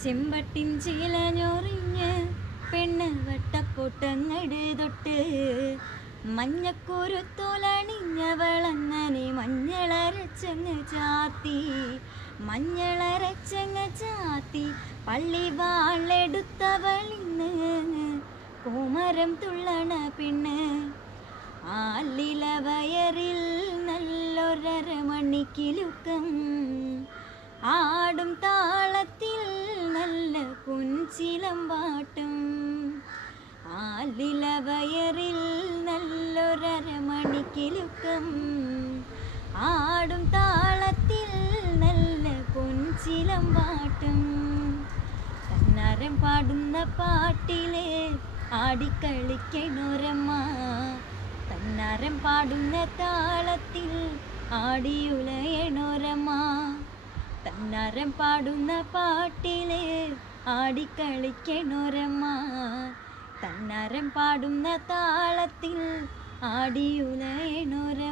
ചെമ്പട്ടിൻ ചീലഞ്ഞൊറിഞ്ഞ് പെണ്ണ് വട്ടപ്പൊട്ടങ്ങട് തൊട്ട് മഞ്ഞക്കുരുത്തോലണിഞ്ഞവളങ്ങനെ മഞ്ഞളരച്ചങ്ങ് ചാത്തി പള്ളി വാളെടുത്തവളിന്ന് കോമരം തുള്ളണ പെണ്ണ് ആലില വയറിൽ നല്ലൊരമണിക്കിലുക്കം ആടും താളത്തിൽ നല്ല കുഞ്ചിലമ്പാട്ടും ആലില വയറിൽ നല്ലൊരമണിക്കിലുക്കം ആടും താളത്തിൽ നല്ല കുഞ്ചിലമ്പാട്ടും കന്നാരം പാടുന്ന പാട്ടിലെ ആടിക്കളിക്കണോരമ്മ തന്നാരം പാടുന്ന താളത്തിൽ ആടിയുലയണോരമ്മ തന്നാരം പാടുന്ന പാട്ടിലെ ആടിക്കളിക്കണോരമ്മ തന്നാരം പാടുന്ന താളത്തിൽ ആടിയുലയണോരമ്മ